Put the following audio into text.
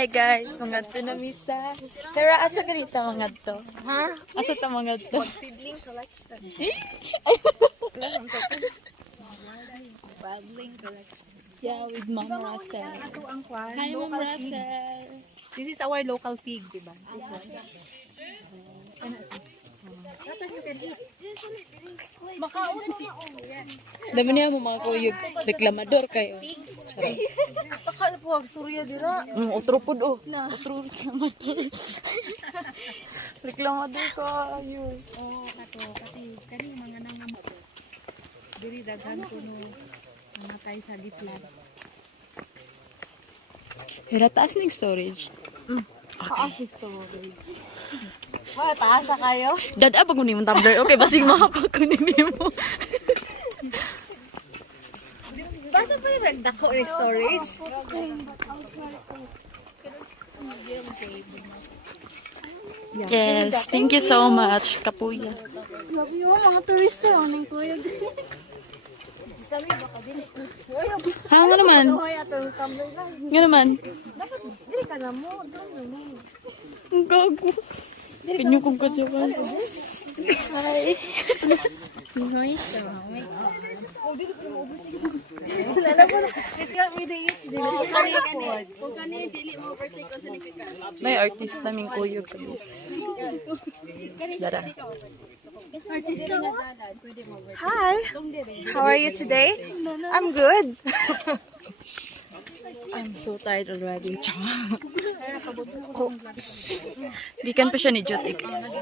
Hi guys, mga to na misa. Pero asa ganito mga to? Ha? Asa ta mga to? Sibling collection. Sibling collection. Yeah, with Mama Russell. Ato ang kwan. Hi Mama Russell. This is our local pig, di ba? Dami niya mo mga kuyog. Reklamador kayo. Akala po ang storya dira. Otro po do. Otro reklamador. Reklamador kayo. Oh, kato kani mga nang diri daghan kuno mga tay sa gitlan. Pero taas ng storage. Taas ni storage. Wala taas na kayo. Dada pag kunin mo tumbler. Okay, basig makapakunin mo. Basta pa rin dako ni storage. Yes, thank you so much, Kapuya. Love you mga turista ang ning kuya. Sabi baka din. Ha, nga naman. Hoy ato tumbler lang. Nga naman. Dapat diri ka na mo, doon mo. Ang gago. Pinyo kong kadyakan. Hi. Nice. Oh my god. Alam mo na, ikaw i-date. Kung kani dili mo overtake ko sa nipika. May artist naming kuyog guys. Dara. Hi. How are you today? I'm good. I'm so tired already. Gikan pa siya ni Jyoti guys.